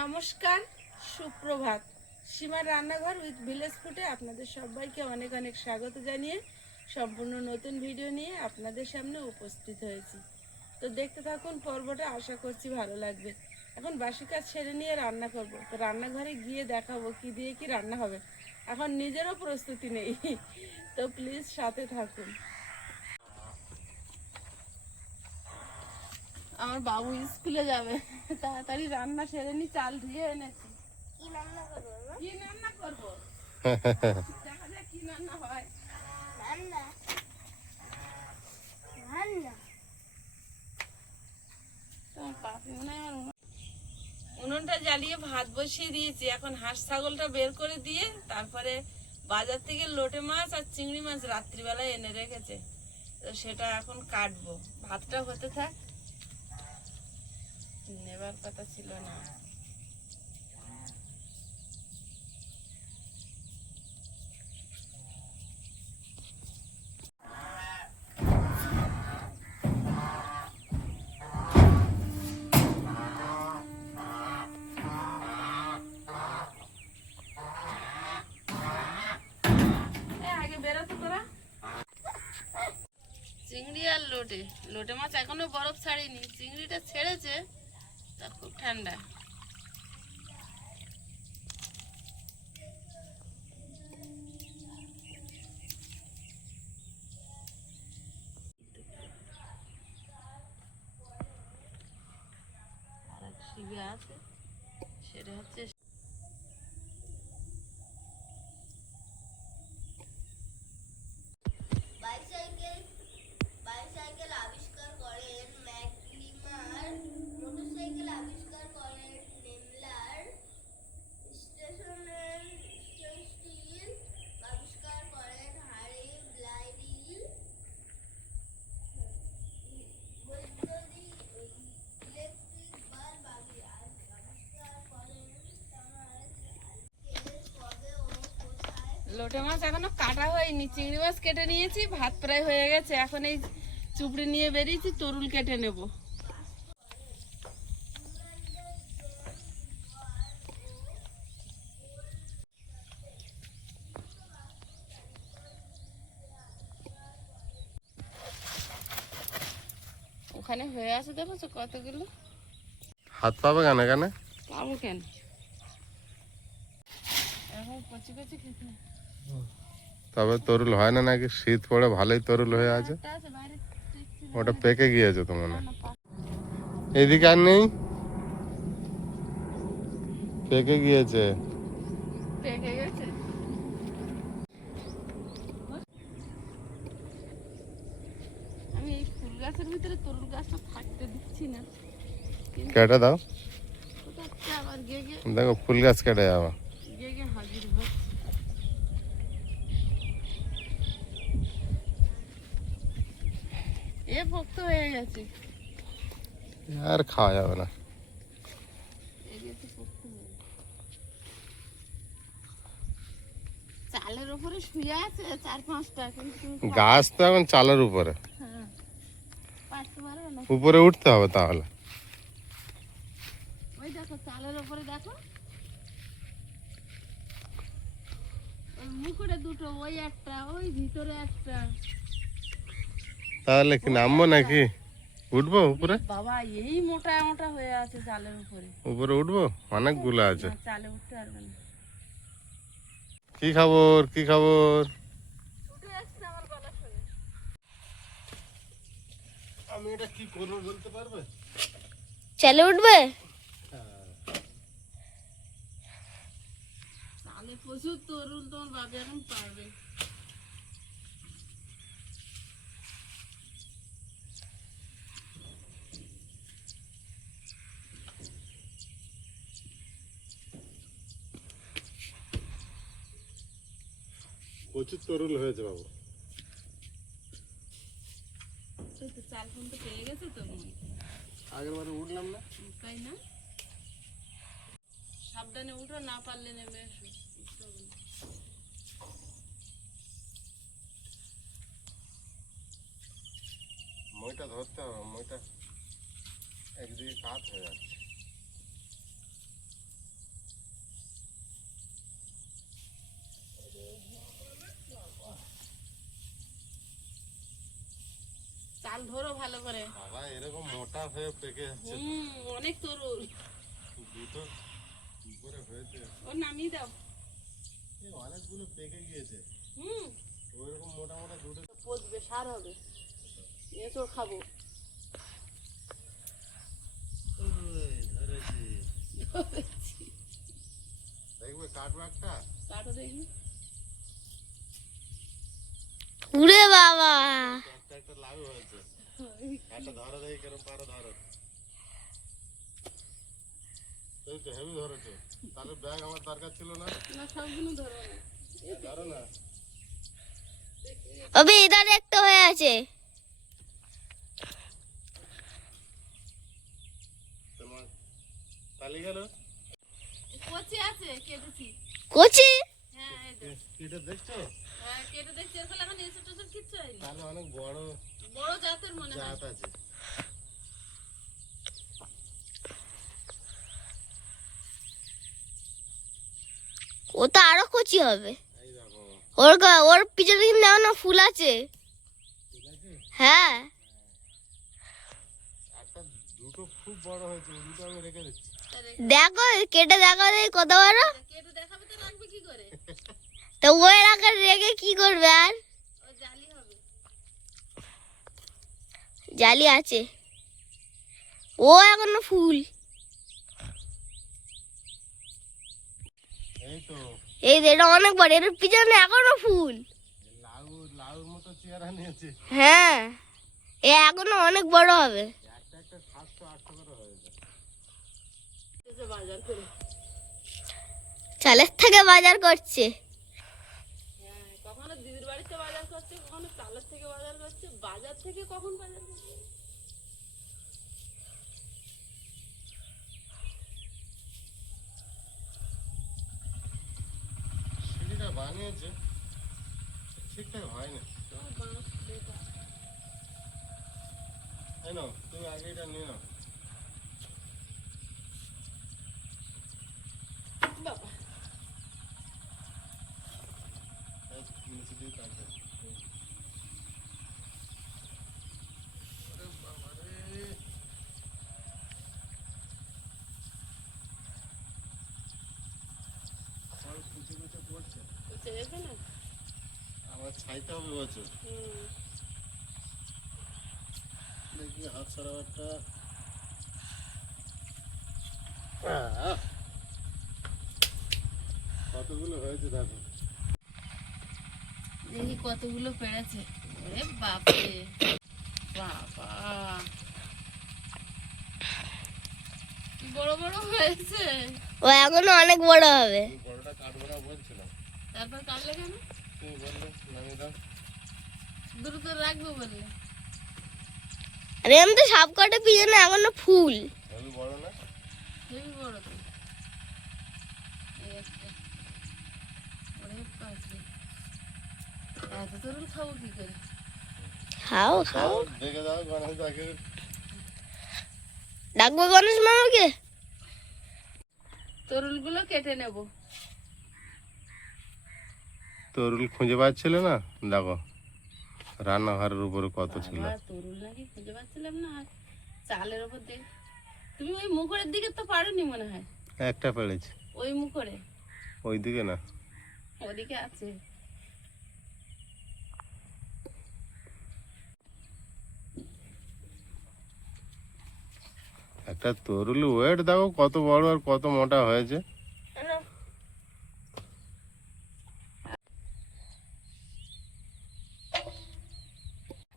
নমস্কার, সুপ্রভাত। সীমার রান্নাঘর উইথ ভিলেজ ফুডে আপনাদের সবাইকে অনেক অনেক স্বাগত জানিয়ে সম্পূর্ণ নতুন ভিডিও নিয়ে আপনাদের সামনে উপস্থিত হয়েছি। তো দেখতে থাকুন, পর্বটা আশা করছি ভালো লাগবে। এখন বাসি কাজ ছেড়ে নিয়ে রান্না করব। তো রান্নাঘরে গিয়ে দেখাবো কি দিয়ে কি রান্না হবে। এখন নিজেরও প্রস্তুতি নেই। তো প্লিজ সাথে থাকুন। আমার বাবু স্কুলে যাবে। তাড়াতাড়ি রান্না সেরে নি চাল ধুয়ে এনেছি। কি রান্না করব কি রান্না করব? দেখা যাক কি রান্না হয়। রান্না? রান্না? তোমার পাপি মনে হয় আমার উনুনটা জ্বালিয়ে ভাত বসিয়ে দিয়েছি। এখন হাঁস ছাগলটা বের করে দিয়ে তারপরে বাজার থেকে লোটে মাছ আর চিংড়ি মাছ রাত্রিবেলায় এনে রেখেছে। তো সেটা এখন কাটবো। ভাতটা হতে থাক। নেবার কথা ছিল না। চিংড়ি আর লোটে। লোটে মাছ এখনও বরফ ছাড়িনি। চিংড়িটা ছেড়েছে। তা খুব ঠান্ডা লোটে মাছ এখনও কাটা হয়নি। চিংড়ি মাছ কেটে নিয়েছি ভাত প্রায় হয়ে গেছে। এখন এই চুপড়ি নিয়ে বেরিয়েছি তরুল কেটে নেব। ওখানে হয়ে আছে দেখো কতগুলো? হাত পাবে কেন কেন পাবো কেন? এখন কচি কচি খেতে। তবে তরুল হয় না নাকি? শীত পড়ে ভালোই তরুল হয়ে আছে। ওটা পেকে গিয়েছে তো মনে এদিকে আর নেই? পেকে গিয়েছে। কেটে দাও। দেখো ফুল গাছ কেটে যাওয়া ভক্ত হয়ে গেছে। আর খাওয়া যাবে না। গেছে পোক্ত গেছে। চালের উপরে শুয়ে আছে চার পাঁচটা কিন্তু গাছ তো এখন চালের উপরে। হ্যাঁ উপরে উঠতে হবে তাহলে। ওই দেখো চালের উপরে দেখো। মুকুটে দুটো ওই একটা ওই ভিতরে একটা। তাহলে কি নামবো নাকি? উঠবো উপরে? বাবা এই মোটা মোটা হয়ে আছে চালের উপরে। উপরে উঠবো? অনেকগুলো আছে। চালে উঠতে পারবে না। কি খবর? কি খবর? উঠে আসছে আমার গলা শুনে আমি এটা কি করব বলতে পারবে? চলে উঠবে? চালে প্রচুর তরুণ তোমার বাবা এখন পারবে। তরুল হয়েছে বাবু চাল ফোন তো পেয়ে গেছে তো আগের বারে উঠলাম না। তাই না? সাবধানে উঠো না পারলে নেমে এসো। মইটা ধরতে হবে মইটা একদিকে কাত হয়ে যাচ্ছে ডাল ধরো ভালো করে। বাবা এরকম মোটা হয়ে পেকে যাচ্ছে। হুম অনেক তরুল দুটো উপরে হয়েছে? ও নামিয়ে দাও। এই অনেকগুলো পেকে গিয়েছে। হুম। ওইরকম মোটা মোটা দুটো পচবে সার হবে। এঁচড় খাব। ধরেছি। দেখবে কাটবো একটা কাটো দেখি উরে বাবা। একটা একটা লাভ হয়েছে। একটা ধরো দেখি কেরম পারো ধরো এই তো হেভি ধরেছে তাহলে ব্যাগ আমার দরকার ছিল না? না সবগুলো ধরো। না ধরো না। অবে একটা হয়ে আছে। তোমার তালি গেল? কচি আছে কেটেছি। কচি। কিটা দেখছ হ্যাঁ কেটে দেখছি এর এখন এসে টেসে কিচ্ছু হয়নি তাহলে অনেক বড় বড় জাতের মনে হয় জাত আছে ও তো আরও কচি হবে। ওর গা- ওর পিছনে কিন্তু না ফুল আছে। হ্যাঁ। একটা দুটো খুব বড় হয়েছে দুটো আমি রেখে দিচ্ছি। দেখো কেটে দেখো দেখি কত বড়। কেটে দেখাবে তো রাখবে কি করে? তো ওই রাখা রেখে কি করবে আর? জালি আছে। ও এখনও ফুল। এই এটা অনেক বড় এর পিছনে এখনও ফুল। হ্যাঁ এ এখনও অনেক বড় হবে। চালের থেকে বাজার করছে হ্যাঁ কখনো দিদির বাড়িতে বাজার করছে কখনো চালের থেকে বাজার থেকে কখন বাজার সিঁড়িটা বানিয়েছে ঠিকঠাক। এই নাও তুমি আগে এটা নিয়ে নাও। বাবা। বুঝতে না আমার ছাইতে হবে বছর। দেখি হাত সরাবারটা। কতগুলো হয়েছে দেখো। দেখি কতগুলো পেরেছে। ওরে বাপরে। বাবা। বড় বড় হয়েছে। ও এখনও অনেক বড় হবে। বড়টা কাটবো না বলছিলাম। তারপর কাটলে কেন তুমি বললে? নামিয়ে দাও। দ্রুত রাখব বললে আরে আমি তো সাপ কাটে পিছনে এখনও ফুল। হেবি বড় না। হেবি বড় তো। এই একটা ওরে বাপরে। এত তরুল খাব কি করে? খাও খাও। দেখে দাও গণেশ দাকে ডাকবো গণেশ মামাকে? তরুলগুলো কেটে নেব। তরুল খুঁজে পাচ্ছিল না? দেখো রান্নাঘরের উপরে কত ছিল। তরুল নাকি খুঁজে পাচ্ছিলাম না চালের দেখ তুমি ওই মুখরের দিকে তো পারোনি মনে হয়? একটা ওই মুখরে? ওইদিকে না। ওদিকে আছে। একটা তরুল ওয়েট দেখো কত বড় আর কত মোটা হয়েছে।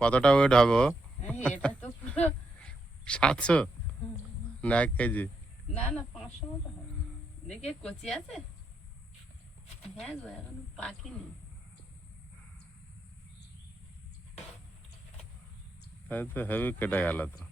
কতটা ওয়েট হবে? এটা তো পুরো সাতশো? না এক কেজি? না না পাঁচশো মতো হবে। দেখে কচি আছে? হ্যাঁ গো এখন পাখিনি তাই তো হেভি কেটে গেল তো।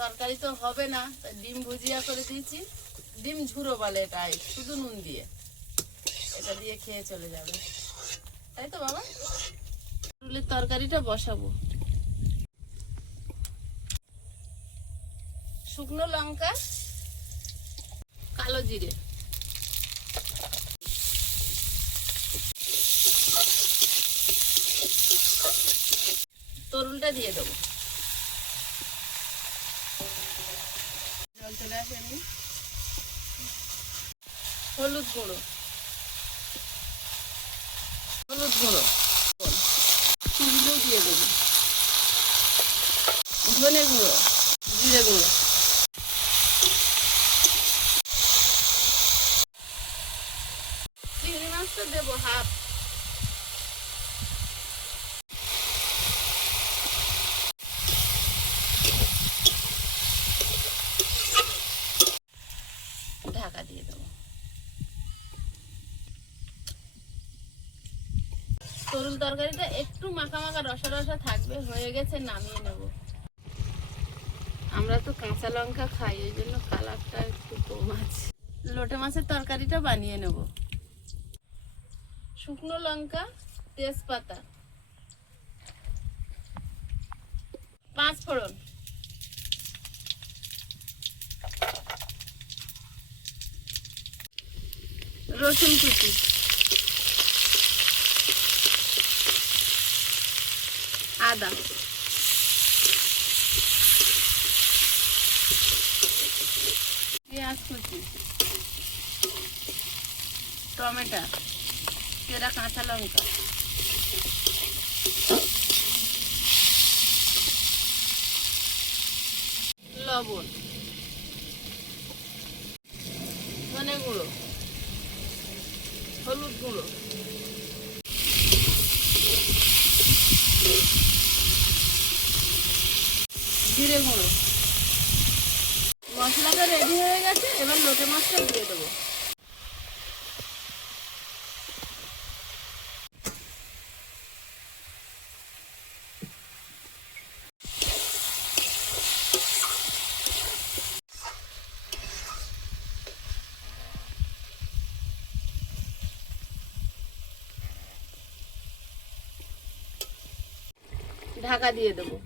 তরকারি তো হবে না ডিম ভুজিয়া করে দিয়েছি। ডিম ঝুরো বলে এটা শুধু নুন দিয়ে। এটা দিয়ে খেয়ে চলে যাবে। তাই তো বাবা? রুলের তরকারিটা বসাবো। শুকনো লঙ্কা, কালো জিরে। তরুলটা দিয়ে দেবো। চলে আসে এমনি। হলুদ গুঁড়ো। হলুদ গুঁড়ো। চুলগুলো দিয়ে দেবো। ধনে গুঁড়ো জিরে গুঁড়ো চিংড়ি মাছটা দেবো হাফ ঢাকা দিয়ে দেবো তরুল তরকারিটা একটু মাখা মাখা রসা রসা থাকবে, হয়ে গেছে, নামিয়ে নেব। আমরা তো কাঁচা লঙ্কা খাই ওই জন্য কালারটা একটু কম আছে। লোটে মাছের তরকারিটা বানিয়ে নেব। শুকনো লঙ্কা, তেজপাতা, পাঁচ ফোড়ন। রসুন কুচি। আদা। পেঁয়াজ কুচি। টমেটো। চেরা কাঁচা লঙ্কা। লবণ। ধনে গুঁড়ো। হলুদ গুঁড়ো জিরে গুঁড়ো মশলাটা রেডি হয়ে গেছে এবার লোটে মাছটা দিয়ে দেবো। ঢাকা দিয়ে দেবো।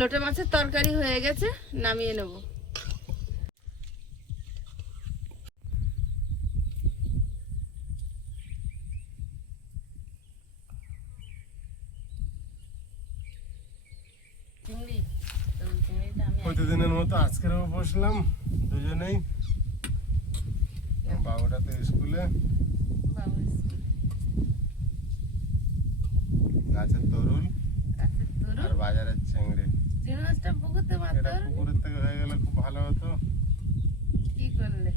লোটে মাছের তরকারি হয়ে গেছে নামিয়ে নেব। প্রতিদিনের মতো আজকেরও বসলাম দুজনেই। বাবুটা তো স্কুলে। গাছের তরুল আর বাজারের চিংড়ি। চিংড়ি মাছটা পুকুরতে এটা পুকুরের থেকে হয়ে গেলে খুব ভালো হতো। কি করলে?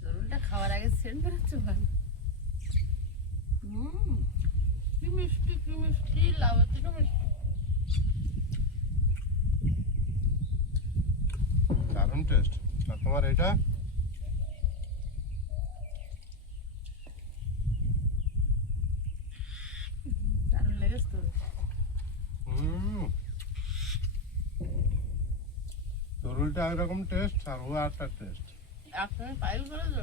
তরুলটা খাওয়ার আগে সেন্ট বেরোচ্ছে ভালো। হুম কি মিষ্টি কি মিষ্টি লাউ থেকে মিষ্টি। দারুণ টেস্ট আর তোমার এটা দারুণ লেগেছে তোর হুম তরুলটা একরকম টেস্ট আর ও একটা টেস্ট আপনি পাইল করেছ?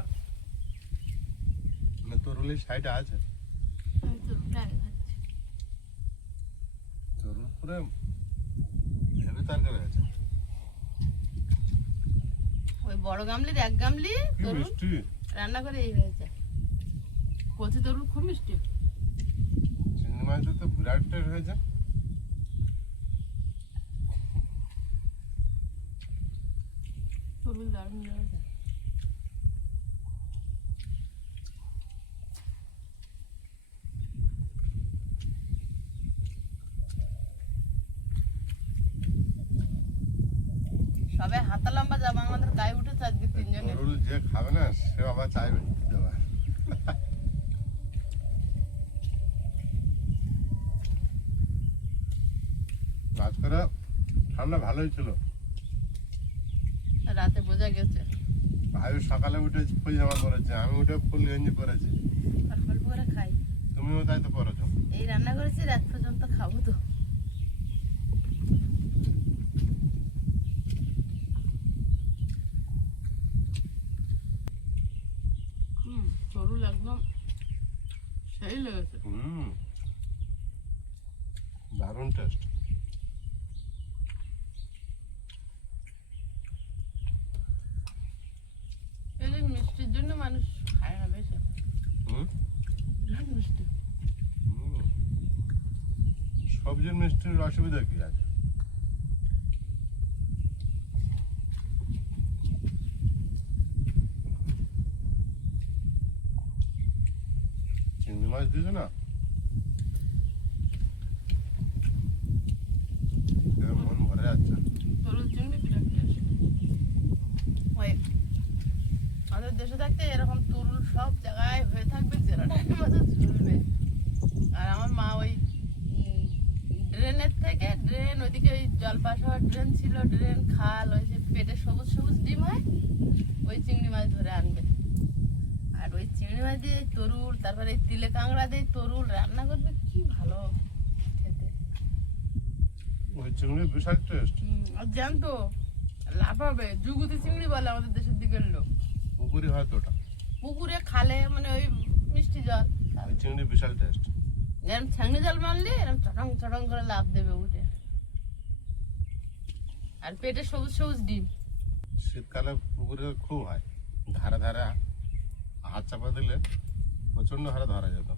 মানে তরুলের সাইডে আছে। আমি তরুলটা আগে খাচ্ছি তরুল পুরো হেভি তরকারি আছে। ওই বড় গামলির এক গামলি মিষ্টি। রান্না করে এই হয়েছে। কচি তরুল খুব মিষ্টি। চিংড়ি মাছ তো বিরাট টেস্ট হয়েছে। সবাই হাতা লম্বা জামা আমাদের গায়ে উঠেছে আজকে তিনজনের। তরুল যে খাবে না, সে আবার চাইবে। দেওয়ার আজকে ঠান্ডা ভালোই ছিল। রাতে বোঝা গেছে। ভাই সকালে উঠে ফুল জামা পরেছে আমি উঠে ফুল গেঞ্জি পরেছি। অল্প অল্প খাই। তুমিও তাই তো পরেছো। এই রান্না করেছি রাত পর্যন্ত খাব তো। হুম তরুল একদম সেই লেগেছে। হুম দারুণ টেস্ট এই যে মিষ্টির জন্য মানুষ খায় না বেশি হুম বিরাট মিষ্টি হুম। সবজির মিষ্টির অসুবিধা কি আছে? চিংড়ি মাছ দিয়েছে না? মন ভরে যাচ্ছে। তরুল চিংড়ি বিরাট আমাদের দেশে থাকতে এরকম তরুল সব জায়গায় হয়ে থাকবে ঝুলবে আর আমার মা ওই ড্রেনের থেকে ড্রেন ওইদিকে ওই জলপাস হওয়ার ড্রেন ছিল ড্রেন খাল ওই যে পেটে সবুজ সবুজ ডিম হয় ওই চিংড়ি মাছ ধরে আনবে। আর ওই চিংড়ি মাছ দিয়ে তরুল তারপরে এই তিলে কাঁকড়া দিয়ে তরুল রান্না করবে কি ভালো খেতে। ওই চিংড়ির বিশাল টেস্ট আর জানতো লাফাবে জুগুতি চিংড়ি বলে আমাদের দেশের দিকের লোক। পুকুরি হয়তো ওটা। পুকুরে খালে মানে ওই মিষ্টি জল। চিংড়ির বিশাল টেস্ট এরকম ছাংনি জল মারলে এরকম চটং চটং করে লাভ দেবে উঠে। আর পেটে সবুজ সবুজ ডিম। শীতকালে পুকুরে খুব হয়। ধারে ধারে হাত চাপা দিলে প্রচণ্ড হারে ধরা যেত।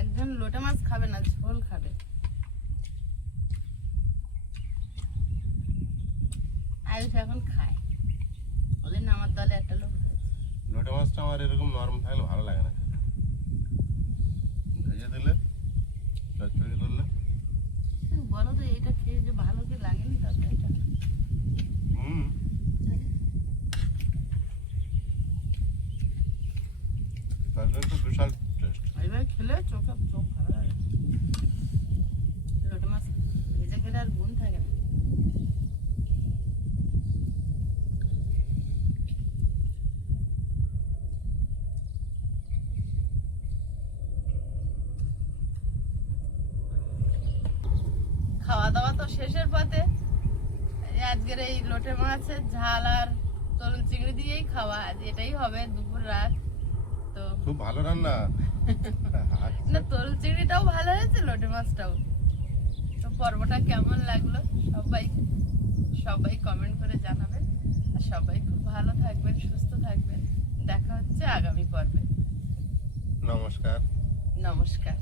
একজন লোটে মাছ খাবে না ঝোল খাবে। আয়ুষ এখন খায়। ওদের আমার দলে একটা লোক লোটে মাছটা আমার এরকম নরম থাকলে ভালো লাগে না ভেজে দিলে চচ্চড়ি করলে বলো তো এইটা খেয়ে যে ভালো কি লাগেনি তরকারিটা হুম তরকারি তো বিশাল টেস্ট এইভাবে খেলে চোখে চোখ ভালো লাগে লোটে মাছ ভেজে খেলে আর গুণ থাকে না খাওয়া দাওয়া তো শেষের পথে। আজকের এই লোটে মাছের ঝাল আর তরুণ চিংড়ি দিয়েই খাওয়া আজ এটাই হবে দুপুর রাত তো খুব ভালো রান্না। না তরুল চিংড়িটাও ভালো হয়েছে লোটে মাছটাও। তো পর্বটা কেমন লাগল? সবাই সবাই কমেন্ট করে জানাবেন। আর সবাই খুব ভালো থাকবেন সুস্থ থাকবেন। দেখা হচ্ছে আগামী পর্বে। নমস্কার। নমস্কার।